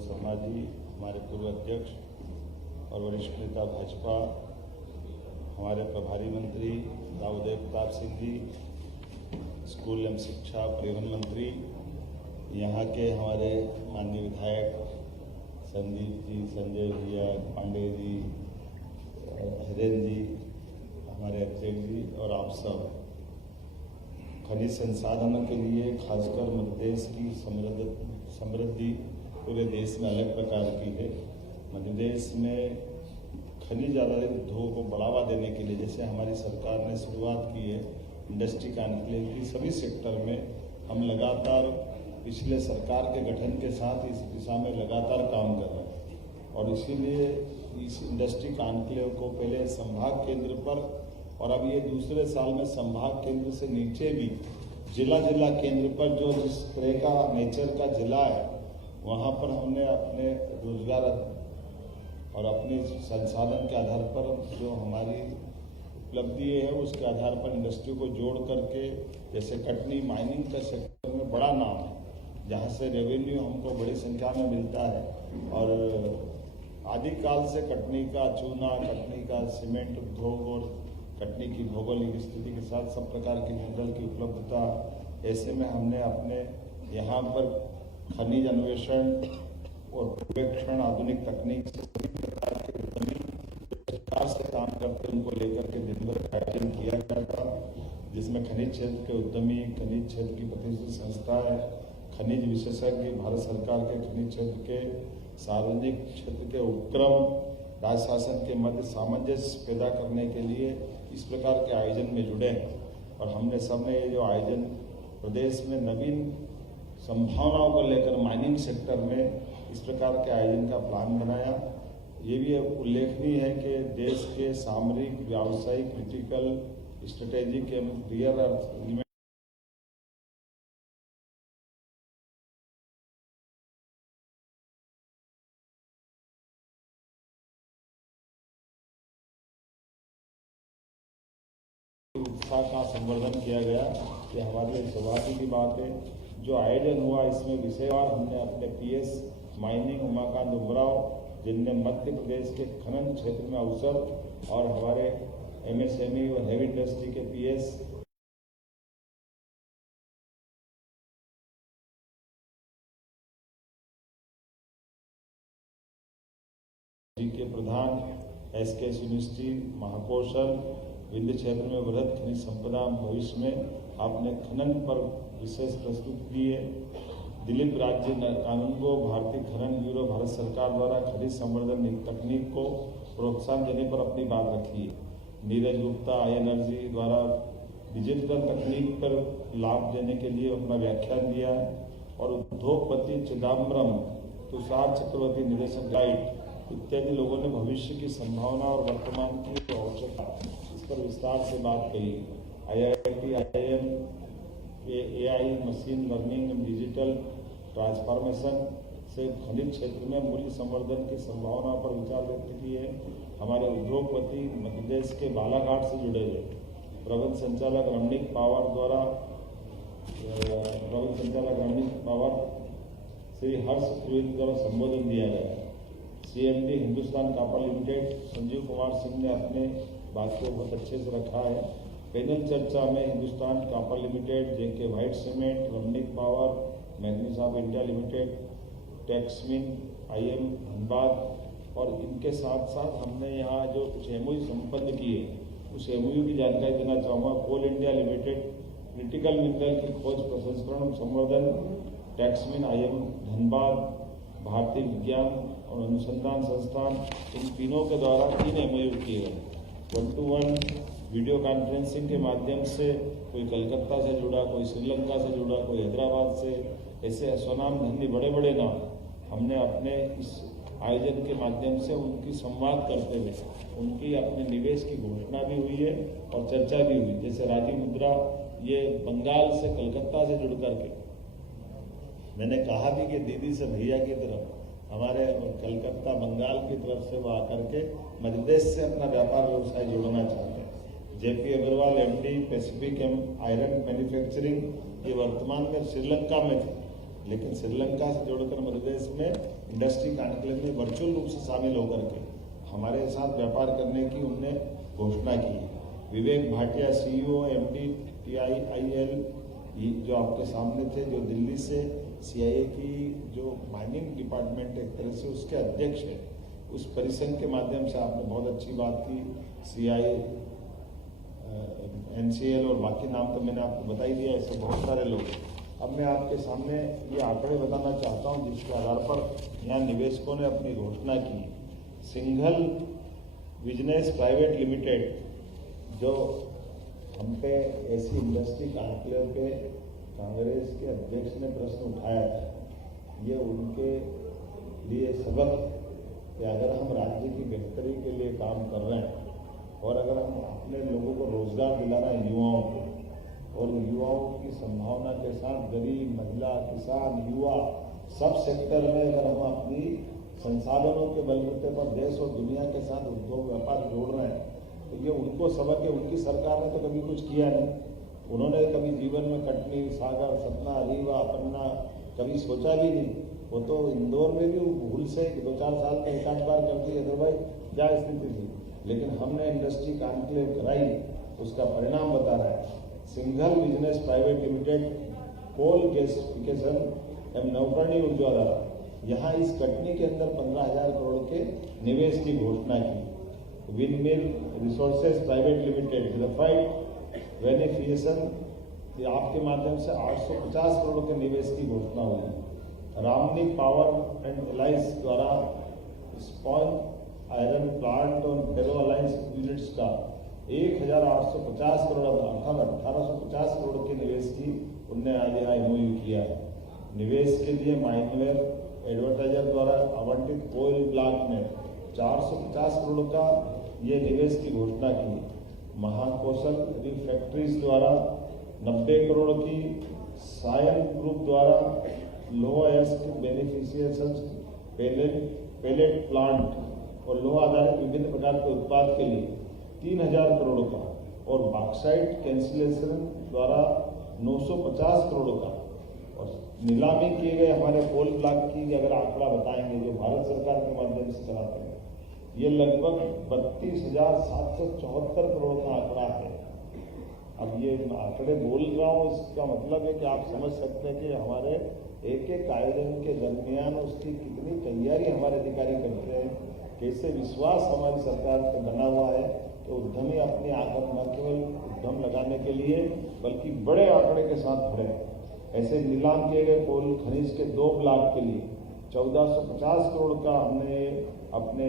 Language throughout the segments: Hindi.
शर्मा जी, हमारे पूर्व अध्यक्ष और वरिष्ठ नेता भाजपा, हमारे प्रभारी मंत्री राव उदय प्रताप सिंह जी, स्कूल एवं शिक्षा परिवहन मंत्री, यहाँ के हमारे माननीय विधायक संदीप जी, संजय भैया, पांडे जी, हिरेन जी, हमारे अध्यक्ष जी और आप सब, खनिज संसाधनों के लिए खासकर मध्य प्रदेश की समृद्धि पूरे देश में अलग प्रकार की है। मध्य प्रदेश में खनिज आधारित उद्योगों को बढ़ावा देने के लिए जैसे हमारी सरकार ने शुरुआत की है इंडस्ट्री कॉन्क्लेव की, सभी सेक्टर में हम लगातार पिछले सरकार के गठन के साथ इस दिशा में लगातार काम कर रहे हैं और इसीलिए इस इंडस्ट्री कॉन्क्लेव को पहले संभाग केंद्र पर और अब ये दूसरे साल में संभाग केंद्र से नीचे भी जिला केंद्र पर जो जिस तरह का नेचर का जिला है वहाँ पर हमने अपने रोजगार और अपने संसाधन के आधार पर जो हमारी उपलब्धि है उसके आधार पर इंडस्ट्री को जोड़ करके, जैसे कटनी माइनिंग का सेक्टर में बड़ा नाम है जहाँ से रेवेन्यू हमको बड़ी संख्या में मिलता है और आदिकाल से कटनी का चूना, कटनी का सीमेंट उद्योग और कटनी की भौगोलिक स्थिति के साथ सब प्रकार की मिनरल की उपलब्धता, ऐसे में हमने अपने यहाँ पर खनिज अन्वेषण और पर्यवेक्षण आधुनिक तकनीक से सभी प्रकार के उद्यमी सरकार से काम करते उनको लेकर के दिन भर आयोजन किया गया था, जिसमें खनिज क्षेत्र के उद्यमी, खनिज क्षेत्र की प्रतिष्ठित संस्थाएं, खनिज विशेषज्ञ, भारत सरकार के खनिज क्षेत्र के सार्वजनिक क्षेत्र के उपक्रम, राज्य शासन के मध्य सामंजस्य पैदा करने के लिए इस प्रकार के आयोजन में जुड़े हैं और हमने सबने ये जो आयोजन प्रदेश में नवीन संभावनाओं को लेकर माइनिंग सेक्टर में इस प्रकार के आयोजन का प्लान बनाया। ये भी उल्लेखनीय है कि देश के सामरिक, व्यावसायिक, क्रिटिकल, स्ट्रेटेजिक एवं रियर अर्थ एलिमेंट उत्साह का संवर्धन किया गया कि हमारे लिए सौभाग्य की बात है। जो आयोजन हुआ इसमें विषयवार हमने अपने पीएस माइनिंग उमाकांत उमराव जिनने मध्य प्रदेश के खनन क्षेत्र में अवसर और हमारे एमएसएमई और हेवी इंडस्ट्री के पीएस के प्रधान एसके यूनिवर्सिटी महाकौशल विंध्य क्षेत्र में वृहद खनिज संपदा भविष्य में आपने खनन पर विशेष प्रस्तुत की है। दिलीप राज्य कानून को भारतीय खनन ब्यूरो भारत सरकार द्वारा खनिज संवर्धन तकनीक को प्रोत्साहन देने पर अपनी बात रखी है। नीरज गुप्ता आई एनर्जी द्वारा डिजिटल तकनीक पर लाभ देने के लिए अपना व्याख्यान दिया है और उद्योगपति चिदम्बरम, तुषार चक्रवर्ती, निदेशक गाइड इत्यादि लोगों ने भविष्य की संभावना और वर्तमान की आवश्यकता इस पर विस्तार से बात कही। IIT, IIM, AI, machine learning and digital transformation से खनिज क्षेत्र में मूल्य संवर्धन की संभावनाओं पर विचार व्यक्त किए। हमारे उद्योगपति मध्य प्रदेश के बालाघाट से जुड़े हुए प्रबंध संचालक रमणीक पावर श्री हर्ष त्रिवेदी द्वारा संबोधन दिया गया। CMD Hindustan copper limited Sanjeev Kumar Singh ने अपने बात को बहुत अच्छे से रखा है। पैनल चर्चा में Hindustan copper limited, JK white cement, Ramnik power, manganese of India limited, Texmin, IM Dhanbad और इनके साथ साथ हमने यहाँ जो कुछ MOU संपन्न किए उस MOU की जानकारी देना चाहूँगा। कोल इंडिया लिमिटेड क्रिटिकल मिनरल की खोज प्रसंस्करण संवर्धन, टेक्समिन, IM धनबाद, भारतीय विज्ञान और अनुसंधान संस्थान, इन तीनों के द्वारा 3 MOU किए गए। 1-to-1 वीडियो कॉन्फ्रेंसिंग के माध्यम से कोई कलकत्ता से जुड़ा, कोई श्रीलंका से जुड़ा, कोई हैदराबाद से, ऐसे स्वनाम धन्य बड़े बड़े नाम हमने अपने इस आयोजन के माध्यम से उनकी संवाद करते हुए उनकी अपने निवेश की घोषणा भी हुई है और चर्चा भी हुई। जैसे राजीव मुद्रा ये बंगाल से कलकत्ता से जुड़ करके, मैंने कहा भी कि दीदी से भैया की तरफ हमारे कलकत्ता बंगाल की तरफ से वो आकर के मध्य प्रदेश से अपना व्यापार व्यवसाय जोड़ना चाहते हैं। JP अग्रवाल MD पैसिफिक एवं आयरन मैन्युफैक्चरिंग, ये वर्तमान में श्रीलंका में थे लेकिन श्रीलंका से जोड़कर मध्य प्रदेश में इंडस्ट्री कॉन्क्लेव में वर्चुअल रूप से शामिल होकर के हमारे साथ व्यापार करने की उनने घोषणा की। Vivek Bhatia CEO MD TIIL जो आपके सामने थे, जो दिल्ली से CIA की जो माइनिंग डिपार्टमेंट एक तरह से उसके अध्यक्ष है, उस परिसंघ के माध्यम से आपने बहुत अच्छी बात की। CI NCL और बाकी नाम तो मैंने आपको बता ही दिया, ऐसे बहुत सारे लोग। अब मैं आपके सामने ये आंकड़े बताना चाहता हूँ जिसके आधार पर यहाँ निवेशकों ने अपनी घोषणा की। सिंघल बिजनेस प्राइवेट लिमिटेड जो हम पे ऐसी इंडस्ट्री कॉन्क्लेव पे कांग्रेस के अध्यक्ष ने प्रश्न उठाया था, ये उनके लिए सबक कि अगर हम राज्य की बेहतरी के लिए काम कर रहे हैं और अगर हम अपने लोगों को रोजगार दिलाना है, युवाओं को, और युवाओं की संभावना के साथ गरीब, महिला, किसान, युवा सब सेक्टर में अगर हम अपनी संसाधनों के बलबूते पर देश और दुनिया के साथ उद्योग व्यापार जोड़ रहे हैं, तो ये उनको सबक है। उनकी सरकार ने तो कभी कुछ किया नहीं, उन्होंने कभी जीवन में कटनी, सागर, सतना, रीवा, पन्ना कभी सोचा भी नहीं। वो तो इंदौर में भी भूल से 2-4 साल का एक आध बार करती है, अदरवाइज क्या स्थिति थी। लेकिन हमने इंडस्ट्री कॉन्क्लेव कराई, उसका परिणाम बता रहा है। Singhal business private limited coal gasification एवं नौकरणी उद्योगारा, यहाँ इस कटनी के अंदर 15,000 करोड़ के निवेश की घोषणा की। Windmill resources private limited graphite beneficiation, आपके माध्यम से 850 करोड़ के निवेश की घोषणा हुई। रामनी पावर एंड एलाइंस द्वारा स्पॉन्ज आयरन प्लांट और फेरो अलायंस यूनिट्स का 1,850 करोड़ 1,850 करोड़ के निवेश की उनने आज यहाँ MOU किया है। निवेश के लिए माइनवेयर एडवर्टाइजर द्वारा आवंटित कोयल ब्लॉक में 450 करोड़ का ये निवेश की घोषणा की। महाकौशल रिफैक्ट्रीज द्वारा 90 करोड़ की, सायन ग्रुप द्वारा लोएस्ट बेनिफिशिएशन पेलेट प्लांट और लोहा आधारित विभिन्न प्रकार के उत्पाद के लिए 3,000 करोड़ का, और बॉक्साइट कैंसिलेशन द्वारा 950 करोड़ का। और नीलामी किए गए हमारे कोल ब्लॉक की अगर आंकड़ा बताएंगे जो भारत सरकार के माध्यम से कराते हैं, ये लगभग 32,774 करोड़ का आंकड़ा है। अब ये आंकड़े बोल रहा हूँ, इसका मतलब है कि आप समझ सकते हैं कि हमारे एक एक आयोजन के दरमियान उसकी कितनी तैयारी हमारे अधिकारी करते हैं, कैसे विश्वास हमारी सरकार पे बना हुआ है कि उद्यमी अपनी आंख न केवल उद्यम लगाने के लिए बल्कि बड़े आंकड़े के साथ खड़े हैं। ऐसे नीलाम किए गए कोल खनिज के 2 ब्लॉक के लिए 1,450 करोड़ का हमने अपने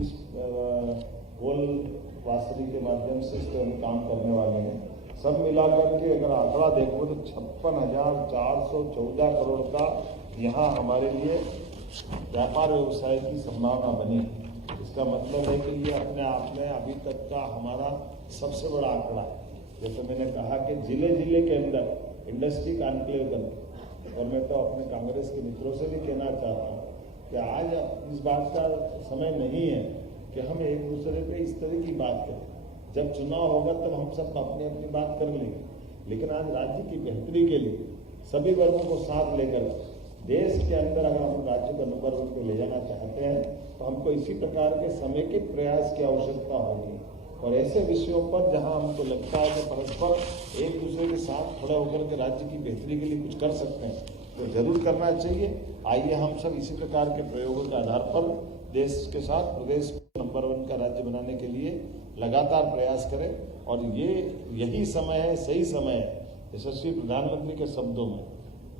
इस कोल वास्तरी के माध्यम से इस पर काम करने वाले हैं। सब मिलाकर के अगर आंकड़ा देखो तो 56,414 करोड़ का यहाँ हमारे लिए व्यापार व्यवसाय की संभावना बनी। इसका मतलब है कि ये अपने आप में अभी तक का हमारा सबसे बड़ा आंकड़ा है। जैसे मैंने कहा कि जिले जिले के अंदर इंडस्ट्री कॉन्क्लेव करते, और मैं तो अपने कांग्रेस के मित्रों से भी कहना चाहता हूँ कि आज इस बात का समय नहीं है कि हम एक दूसरे पे इस तरह की बात करें। जब चुनाव होगा तब हम सब अपनी अपनी बात कर लेंगे, लेकिन आज राज्य की बेहतरी के लिए सभी वर्गों को साथ लेकर देश के अंदर अगर हम राज्य को नंबर 1 पे ले जाना चाहते हैं तो हमको इसी प्रकार के समेकित प्रयास की आवश्यकता होगी। और ऐसे विषयों पर जहां हमको लगता है कि परस्पर एक दूसरे के साथ खड़े होकर के राज्य की बेहतरी के लिए कुछ कर सकते हैं तो जरूर करना चाहिए। आइए हम सब इसी प्रकार के प्रयोगों के आधार पर देश के साथ प्रदेश को नंबर 1 का राज्य बनाने के लिए लगातार प्रयास करें। और यही समय है, सही समय है। यशस्वी प्रधानमंत्री के शब्दों में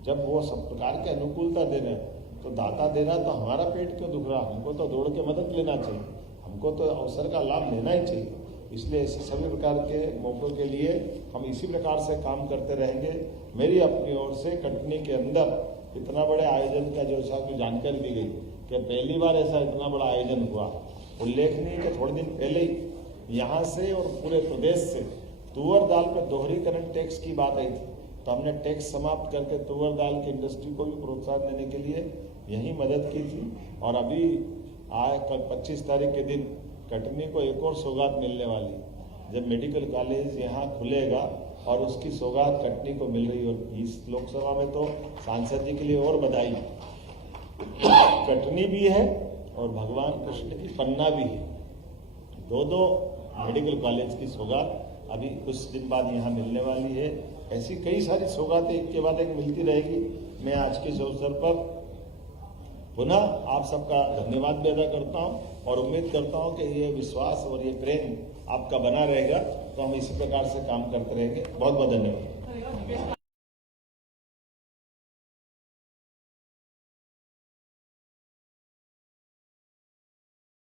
जब वो सब प्रकार की अनुकूलता दे रहे हैं तो दाता दे रहा तो हमारा पेट क्यों दुख रहा, हमको तो दौड़ के मदद लेना चाहिए, हमको तो अवसर का लाभ लेना ही चाहिए। इसलिए ऐसे सभी प्रकार के मौक़ों के लिए हम इसी प्रकार से काम करते रहेंगे। मेरी अपनी ओर से कटनी के अंदर इतना बड़े आयोजन का जो को जानकारी दी गई कि पहली बार ऐसा इतना बड़ा आयोजन हुआ। उल्लेखनीय कि थोड़े दिन पहले ही यहाँ से और पूरे प्रदेश से तुअर दाल पर दोहरीकरण टैक्स की बात आई थी, तो हमने टैक्स समाप्त करके तुअर दाल की इंडस्ट्री को भी प्रोत्साहन देने के लिए यही मदद की थी। और अभी कल 25 तारीख के दिन कटनी को एक और सौगात मिलने वाली। जब मेडिकल कॉलेज यहाँ खुलेगा और उसकी सौगात कटनी को मिल रही। और इस लोकसभा में तो सांसद जी के लिए और बधाई, कटनी भी है और भगवान कृष्ण की पन्ना भी है। दो मेडिकल कॉलेज की सौगात अभी कुछ दिन बाद यहाँ मिलने वाली है। ऐसी कई सारी सौगातें एक के बाद एक मिलती रहेगी। मैं आज के इस अवसर पर पुनः आप सबका धन्यवाद भी अदा करता हूँ और उम्मीद करता हूँ कि ये विश्वास और ये प्रेम आपका बना रहेगा, तो हम इसी प्रकार से काम करते रहेंगे। बहुत बहुत धन्यवाद।